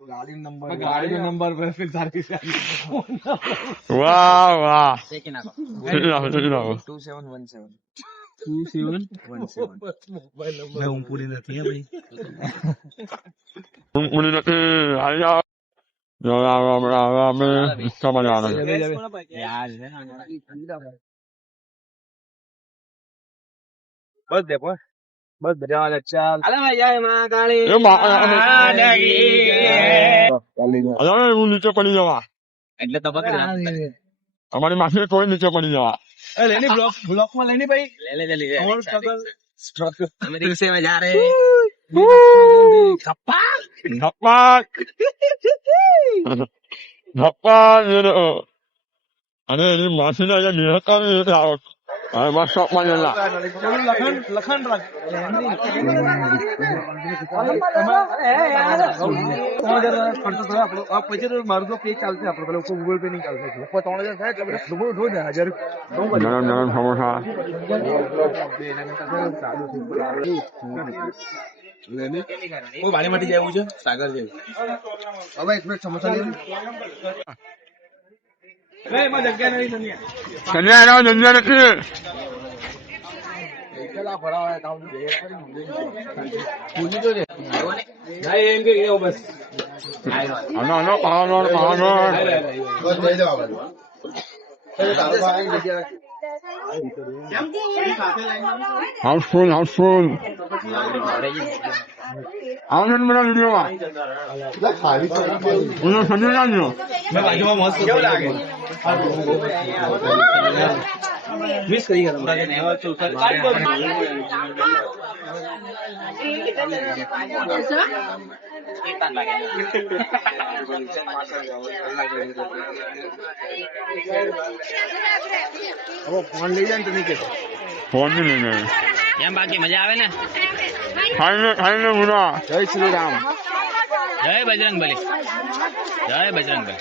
गाड़ी का नंबर पे फिर सारी વાહ વાહ 2717 मैं हूँ पूरी रहती है भाई પૂરી નથી આવી જાઓ અમે રિક્ષામાં જવાના છે. यार बस दे बस धन्यवाद चाल अरे भाई जय मां काली એ અરે હું નીચે પડી જવા એટલે તો પકડ અમારી માસી કોઈ નીચે પડી જવા लेनी ब्लॉक में लेनी भाई ले ले जल्दी और स्ट्रगल हम रिक्शे में जा रहे हैं गप्पा ધપ્પા ધપ્પા અને એની માસીને અહીંયા નિહકારી રીતે આવો હવે બસ સ્ટોપમાં ગયેલા લખન રાખ પછી મારું તો પે ચાલશે આપડે પેલો ગૂગલ પે નહીં ચાલશે 3000 થાય એટલે બધું ધો દે 1000 ગરમ ગરમ સમોસા હું વાડી માંથી જવું છે સાગર જેવું હવે એક મિનિટ સમોસા લેવું એમાં જગ્યા નહીં કન્યા એના જંજા નથી એકલા ભરાવા કામ દે પૂરી તો રે ભાઈ એમ કે લેવો બસ આનો આનો પાવાનો બસ જઈ જાવ હાઉસફુલ આવજો ને મારા વિડીયોમાં હું સમજી જાણજો મેં બાજુમાં મસ્ત કેવું લાગે મિસ કરી ફોન લઈ જાય ને તમે કે ફોન નહીં લઈને એમ બાકી મજા આવે ને ખાઈને મુના જય શ્રી રામ જય બજરંગબલી જય બજરંગબલી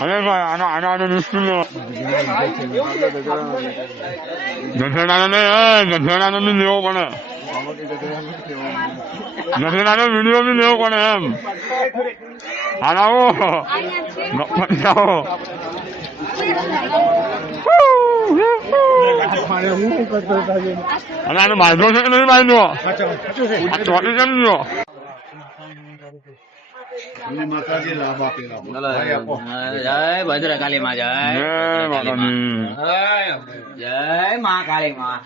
અરે ભાઈ આનો મુશ્કેલ ગધેડાનો બી લેવો પડે ગધેડાનો વિડીયો બી લેવો પડે એમ આવો આવો અને આનો બાંધો છે કે નહીં બાંધો આ ચોટી કેમ જો જય ભદ્રકાલી માં જય જય મા કાળી માં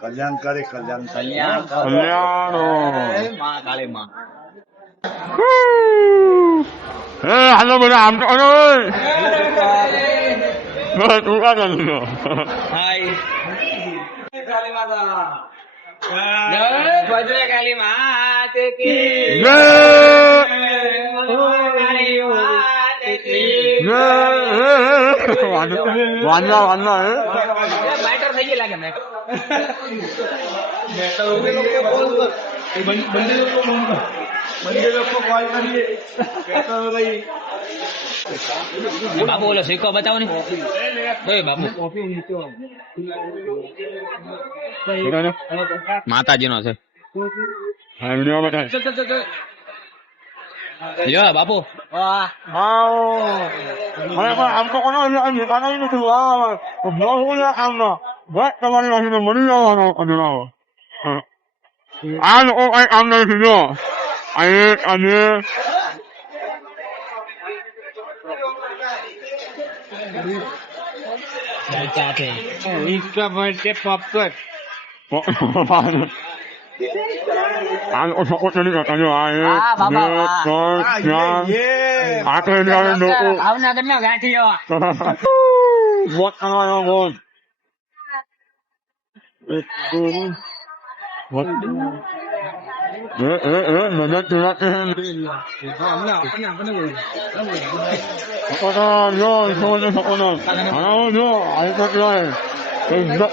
કલ્યાણ કરે કલ્યાણ કલ્યાણ કલ્યાણો મા કાળી માં હાલો બધા આમ તો બસ તું કા ચાલુ હાય કાળી માતા જય ભદ્રકાલી માત કી જય કાળી માત કી વાંધા મેટર થઈ ગઈ લાગે મેટર બાપુ ઓલો સિક્કો બતાવો ને બાપુ માતાજી નો છે યો બાપુ આમ તો કોનો નથી કામ નો બસ તમારી પાસે મળી જવાનો જણાવો આ લોકો કઈ કામ નથી જો અને इसका बर्थडे पॉपकॉर्न આ લોકો સપોર્ટ નથી કરતા જો આ ભાવનગર ના ગાંઠીઓ વોટ કરવાનો વોટ મદદ જોડાતે જો જો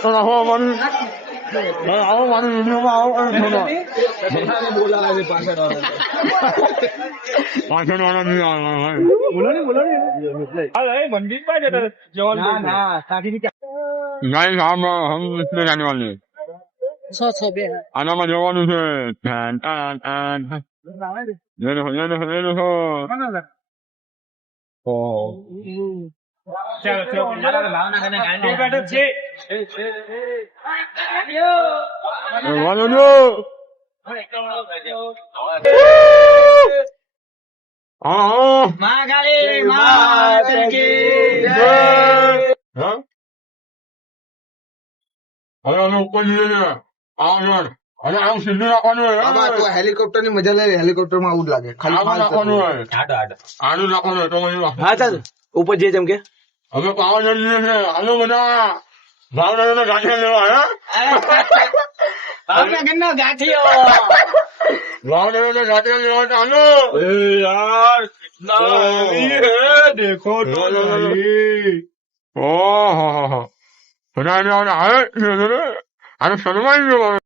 આવો અમારી આવો મારી વિડીયોમાં આવો પાછળ વાળા નહીં આવવાના मंदिर पास जवान ગાઈસ हम इसमें जाने वाले हैं छो छो बे આનામાં જવાનું છે ये देखो ओह वालो नो हाँ મહાકાળી માતા કી हाँ अरे हम ऊपर ले ले आओ यार अरे हम सीधे नाखવાનું બાબા તો હેલિકોપ્ટર ની મજા લે હેલિકોપ્ટર માં આવું જ લાગે ખાલી આવું માલ નાખવાનું કરવો. હોય આટો આટો આનું નાખવાનું તો મને હા ચાલ ઉપર જઈએ જેમ કે હવે પાવા જલ્દી છે હાલો બધા ભાવનગર ગાંઠિયા લેવા હે ભાવનગરનો ગાંઠિયો ભાવનગર ગાંઠિયા લેવા તો હાલો એ યાર देखो तो ओह हो બધા આવે આને શરમાઈ ગયો